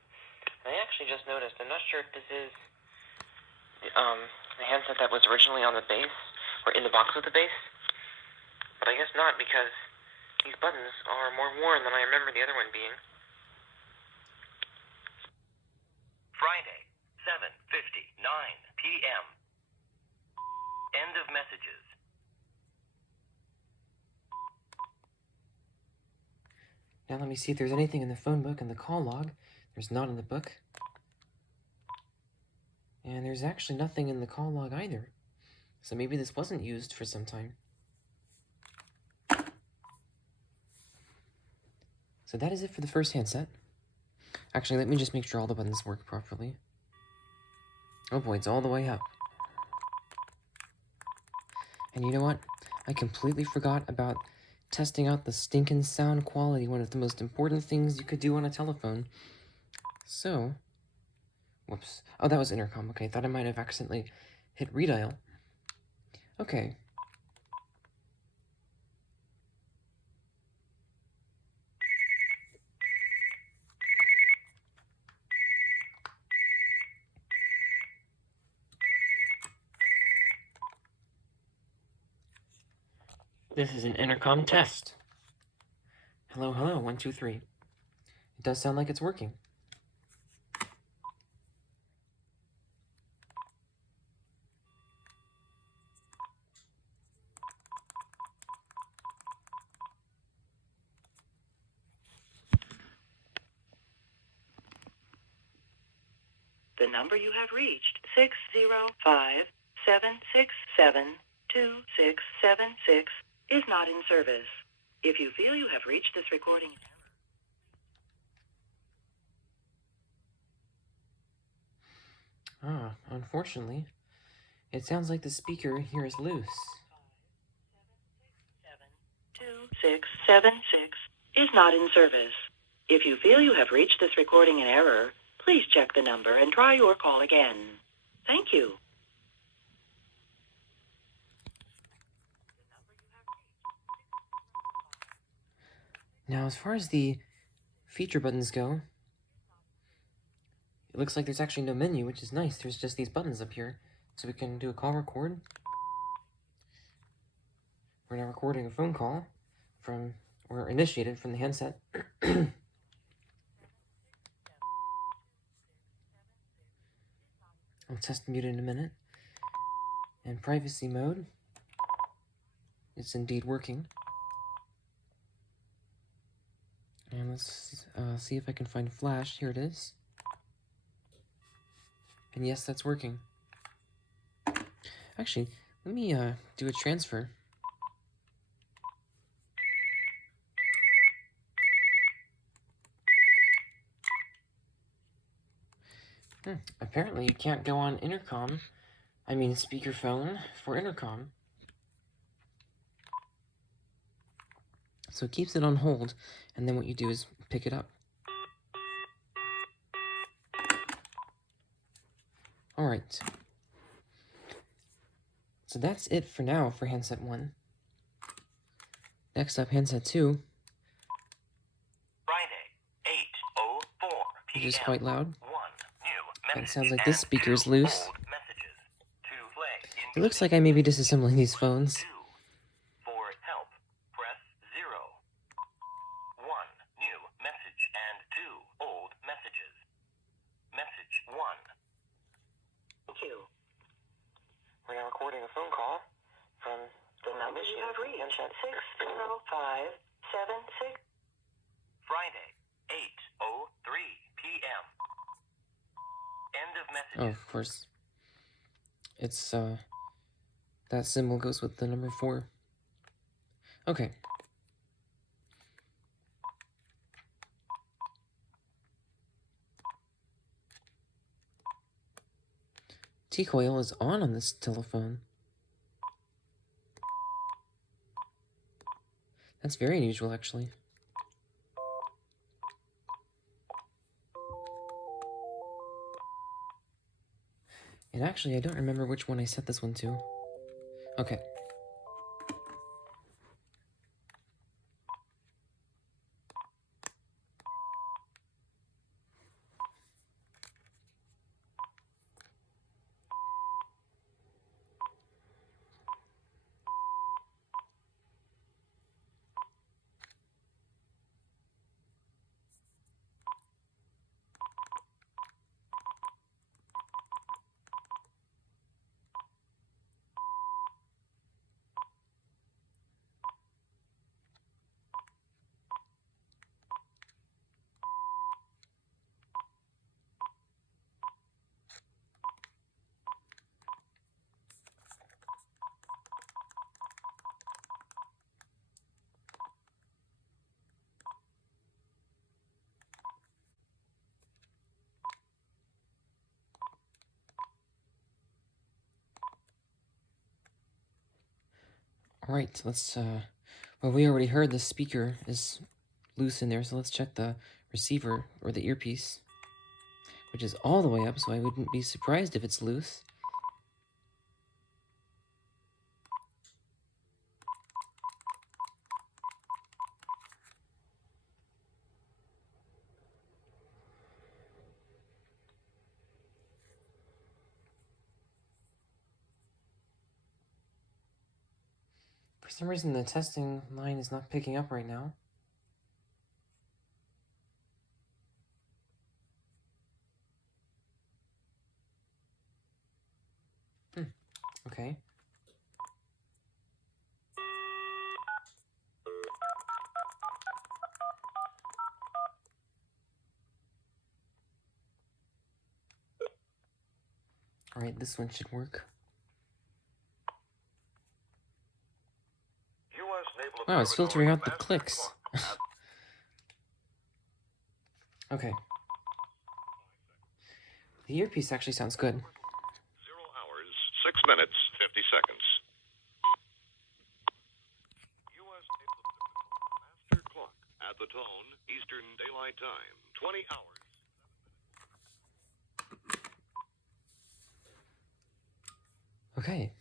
And I actually just noticed, I'm not sure if this is the handset that was originally on the base, or in the box with the base. But I guess not, because these buttons are more worn than I remember the other one being. Friday, 7:59 p.m. End of messages. Now let me see if there's anything in the phone book and the call log. There's not in the book. And there's actually nothing in the call log either. So maybe this wasn't used for some time. So that is it for the first handset. Actually, let me just make sure all the buttons work properly. Oh boy, it's all the way up. And you know what? I completely forgot about testing out the stinking sound quality, one of the most important things you could do on a telephone. So, whoops. Oh, that was intercom. Okay, I thought I might have accidentally hit redial. Okay. This is an intercom test. Hello, hello, 1, 2, 3. It does sound like it's working. The number you have reached, 605-767-2676, is not in service. If you feel you have reached this recording Unfortunately, it sounds like the speaker here is loose. 2676 is not in service. If you feel you have reached this recording in error, please check the number and try your call again. Thank you. Now, as far as the feature buttons go, it looks like there's actually no menu, which is nice. There's just these buttons up here, so we can do a call record. We're now recording a phone call or initiated from the handset. I'll test mute in a minute. And privacy mode. It's indeed working. And let's see if I can find flash. Here it is. And yes, that's working. Actually, let me do a transfer. Apparently you can't go on intercom. I mean speakerphone for intercom. So it keeps it on hold, and then what you do is pick it up. Alright. So that's it for now for handset 1. Next up, handset 2. Friday, 8:04 p.m. Which is quite loud. 1 new That message sounds like and this speaker is 2 loose. old messages. To play It looks like I may be disassembling these phones. 2. For help, press 0. extension 60576. Friday, 8:03 p.m. End of messages. Oh, of course. It's, that symbol goes with the number 4. Okay. T-coil is on this telephone. That's very unusual, actually. And actually, I don't remember which one I set this one to. Okay. Alright, let's, well, we already heard the speaker is loose in there, so let's check the receiver, or the earpiece, which is all the way up, so I wouldn't be surprised if it's loose. For some reason, the testing line is not picking up right now. Okay. Alright, this one should work. Wow, it's filtering out the clicks. Okay. The earpiece actually sounds good. 0 hours, 6 minutes, 50 seconds. U.S. Master clock at the tone, Eastern Daylight Time, 20 hours. Okay.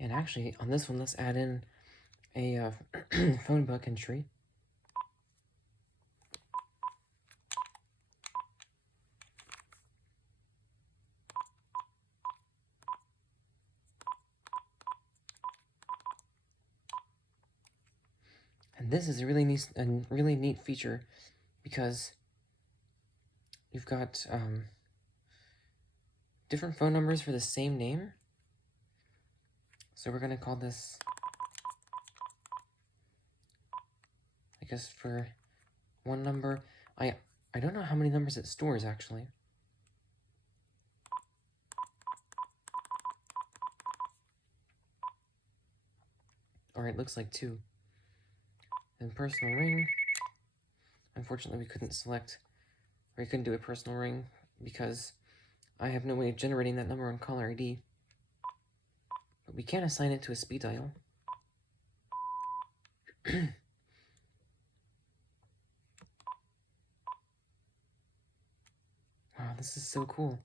And actually, on this one, let's add in a phone book entry. And this is a really neat feature because you've got different phone numbers for the same name. So we're gonna call this, I guess, for one number. I don't know how many numbers it stores actually. Alright, looks like 2. And personal ring, Unfortunately, we couldn't select, or we couldn't do a personal ring because I have no way of generating that number on caller ID. But we can assign it to a speed dial. Wow, this is so cool.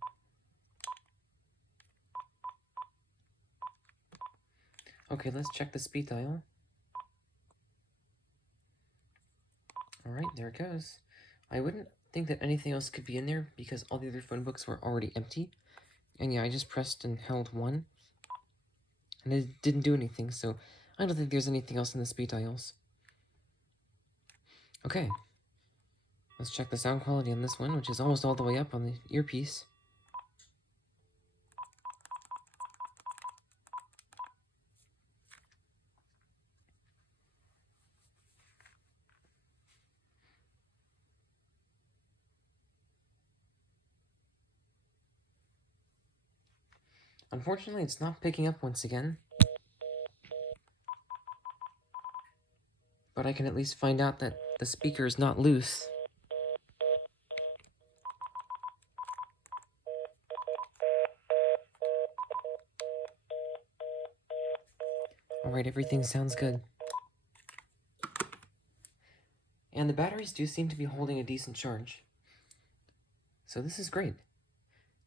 Okay, let's check the speed dial. Alright, there it goes. I wouldn't think that anything else could be in there because all the other phone books were already empty. And yeah, I just pressed and held 1. And it didn't do anything, so I don't think there's anything else in the speed dials. Okay. Let's check the sound quality on this one, which is almost all the way up on the earpiece. Unfortunately, it's not picking up once again. But I can at least find out that the speaker is not loose. Alright, everything sounds good. And the batteries do seem to be holding a decent charge. So this is great.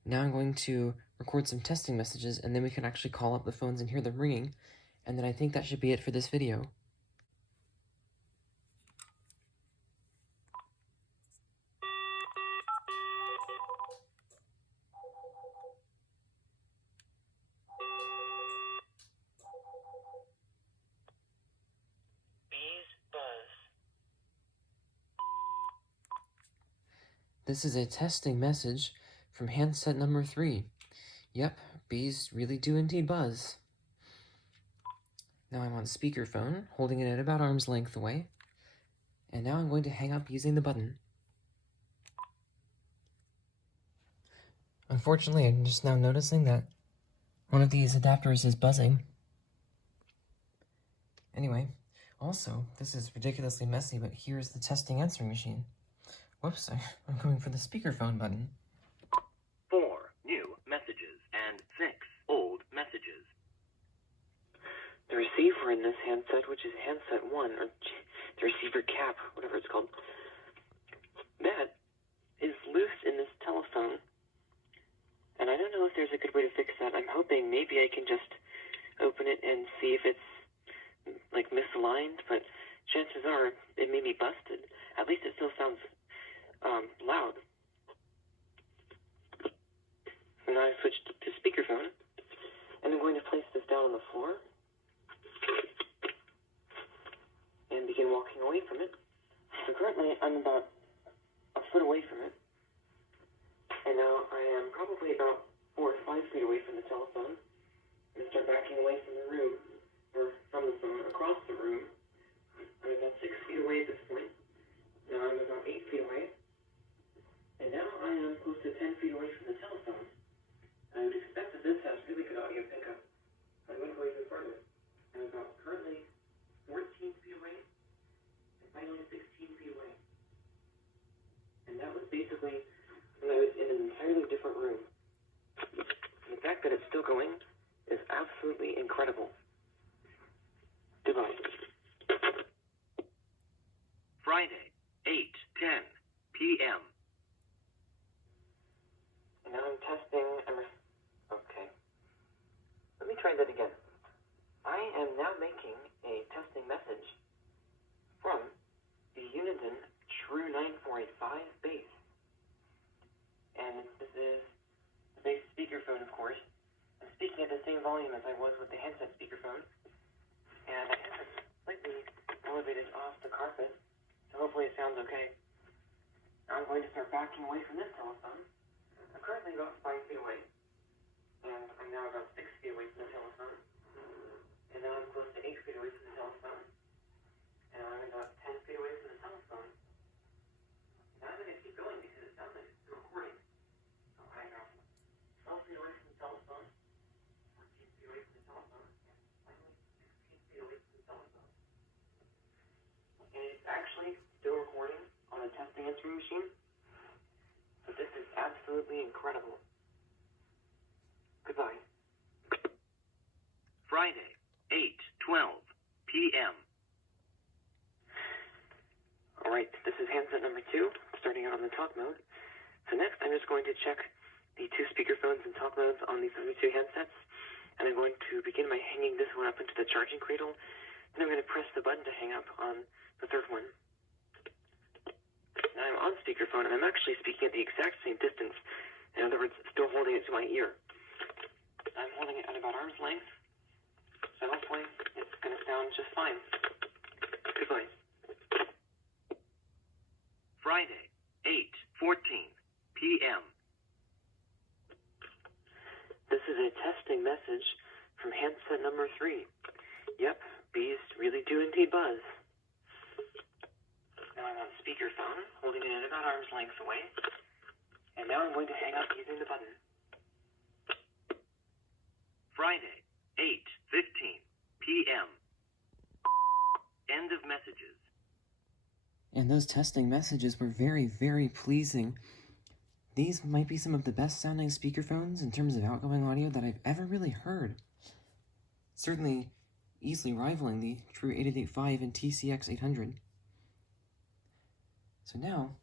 Now I'm going to record some testing messages, and then we can actually call up the phones and hear them ringing. And then I think that should be it for this video. This is a testing message from handset number 3. Yep, bees really do indeed buzz. Now I'm on speakerphone, holding it at about arm's length away. And now I'm going to hang up using the button. Unfortunately, I'm just now noticing that one of these adapters is buzzing. Anyway, also, this is ridiculously messy, but here's the testing answering machine. Whoops, I'm going for the speakerphone button. 4 new messages and 6 old messages. The receiver in this handset, which is handset 1, or the receiver cap, whatever it's called, that is loose in this telephone. And I don't know if there's a good way to fix that. I'm hoping maybe I can just open it and see if it's, like, misaligned, but chances are it may be busted. At least it still sounds loud. And now I switched to speakerphone, and I'm going to place this down on the floor and begin walking away from it. So currently I'm about a foot away from it, and now I am probably about 4 or 5 feet away from the telephone. I'm going to start backing away from the room, or from the phone, across the room. I'm about 6 feet away at this point. Now I'm about 8 feet away. And now I am close to 10 feet away from the telephone. I would expect that this has really good audio pickup. I'm going to go even further. I'm about currently 14 feet away, and finally 16 feet away. And that was basically when I was in an entirely different room. And the fact that it's still going is absolutely incredible. Goodbye. Friday, 8:10 p.m. And now I'm testing Emerson. Okay. Let me try that again. I am now making a testing message from the Uniden TRU9485 base. And this is the base speakerphone, of course. I'm speaking at the same volume as I was with the handset speakerphone. And I have it slightly elevated off the carpet, so hopefully it sounds okay. Now I'm going to start backing away from this telephone. I'm currently about 5 feet away, and I'm now about 6 feet away from the telephone. And now I'm close to 8 feet away from the telephone. And I'm about 10 feet away from the telephone. Now I'm going to keep going because it sounds like it's still recording. So I'm about 12 feet away from the telephone, 14 feet away from the telephone, and finally 16 feet away from the telephone. And it's actually still recording on testing answering machine. But this is absolutely incredible. Goodbye. Friday, 8:12 p.m. Alright, this is handset number 2, starting out on the talk mode. So next, I'm just going to check the 2 speakerphones and talk modes on these other 2 handsets. And I'm going to begin by hanging this one up into the charging cradle. Then I'm going to press the button to hang up on the third one. Now I'm on speakerphone, and I'm actually speaking at the exact same distance. In other words, still holding it to my ear. I'm holding it at about arm's length, so hopefully it's going to sound just fine. Goodbye. Friday, 8:14 p.m. This is a testing message from handset number 3. Yep, bees really do indeed buzz. Now I'm on speakerphone, holding it at about arm's length away. And now I'm going to hang up using the button. Friday, 8:15 p.m. End of messages. And those testing messages were very, very pleasing. These might be some of the best sounding speakerphones in terms of outgoing audio that I've ever really heard. Certainly easily rivaling the TRU8885 and TCX905s. So now,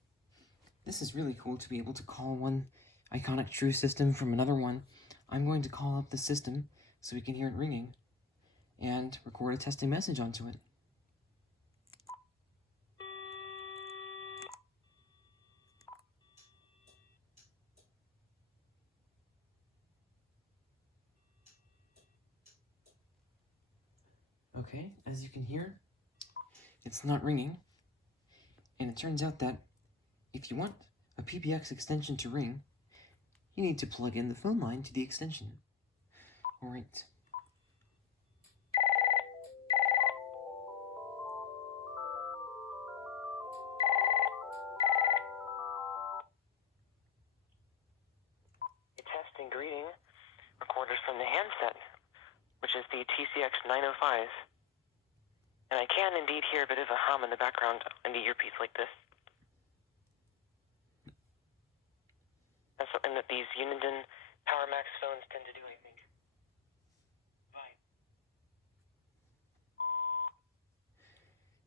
this is really cool to be able to call one iconic TRU system from another one. I'm going to call up the system so we can hear it ringing and record a testing message onto it. Okay, as you can hear, it's not ringing, and it turns out that if you want a PBX extension to ring, you need to plug in the phone line to the extension. Alright. A testing greeting recorded from the handset, which is the TCX905s. And I can indeed hear a bit of a hum in the background in the earpiece like this. That's something that these Uniden PowerMax phones tend to do, I think. Bye.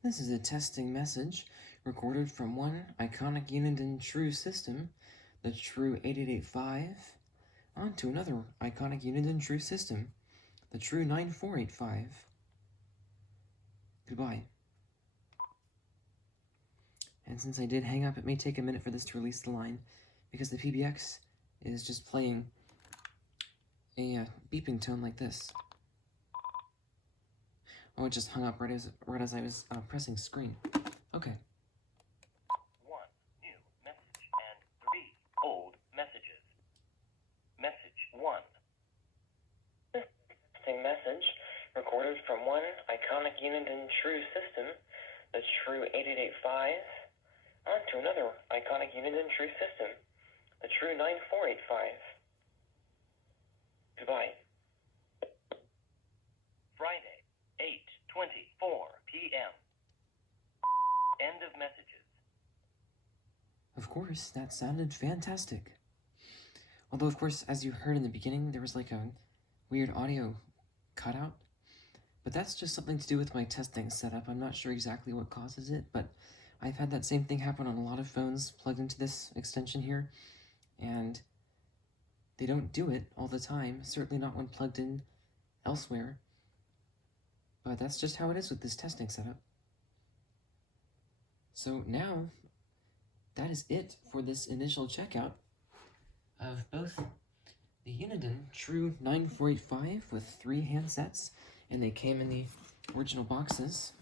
This is a testing message recorded from one iconic Uniden TRU system, the TRU8885, onto another iconic Uniden TRU system, the TRU9485. Goodbye. And since I did hang up, it may take a minute for this to release the line, because the PBX is just playing a beeping tone like this. Oh, it just hung up right as I was pressing screen. Okay. 1 new message and 3 old messages. Message 1. Same message recorded from one iconic Uniden TRU system, the TRU8885s, onto another iconic Uniden TRU system, the TRU9485s. Goodbye. Friday, 8:24 p.m. End of messages. Of course, that sounded fantastic. Although, of course, as you heard in the beginning, there was like a weird audio cutout. But that's just something to do with my testing setup. I'm not sure exactly what causes it, but I've had that same thing happen on a lot of phones plugged into this extension here, and they don't do it all the time, certainly not when plugged in elsewhere. But that's just how it is with this testing setup. So now, that is it for this initial checkout of both the Uniden TRU9485 with 3 handsets, and they came in the original boxes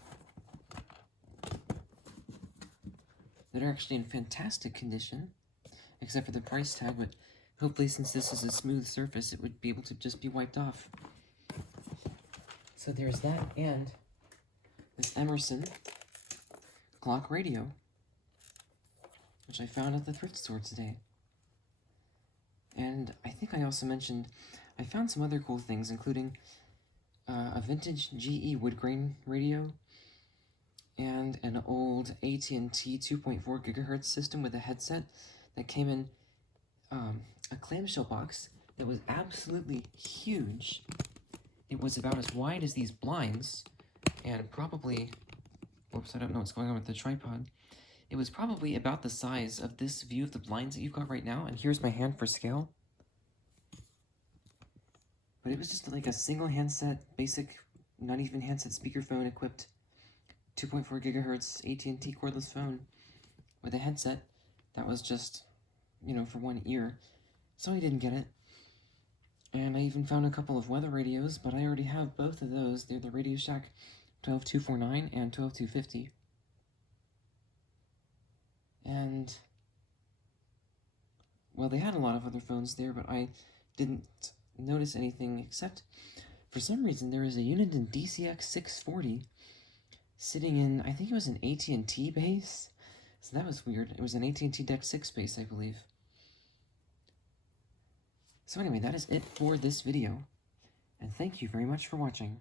that are actually in fantastic condition, except for the price tag, but hopefully since this is a smooth surface, it would be able to just be wiped off. So there's that, and this Emerson clock radio, which I found at the thrift store today. And I think I also mentioned I found some other cool things, including a vintage GE wood grain radio, and an old AT&T 2.4 gigahertz system with a headset that came in a clamshell box that was absolutely huge. It was about as wide as these blinds, and probably, whoops, I don't know what's going on with the tripod. It was probably about the size of this view of the blinds that you've got right now, and here's my hand for scale. But it was just like a single handset, basic, not even handset speakerphone equipped 2.4 gigahertz AT&T cordless phone with a headset that was just, you know, for one ear. So I didn't get it. And I even found a couple of weather radios, but I already have both of those. They're the Radio Shack 12249 and 12250. And, well, they had a lot of other phones there, but I didn't notice anything except, for some reason, there is a Uniden TCX905s sitting in, I think it was an AT&T base. So that was weird. It was an AT&T Deck 6 base, I believe. So anyway, that is it for this video, and thank you very much for watching.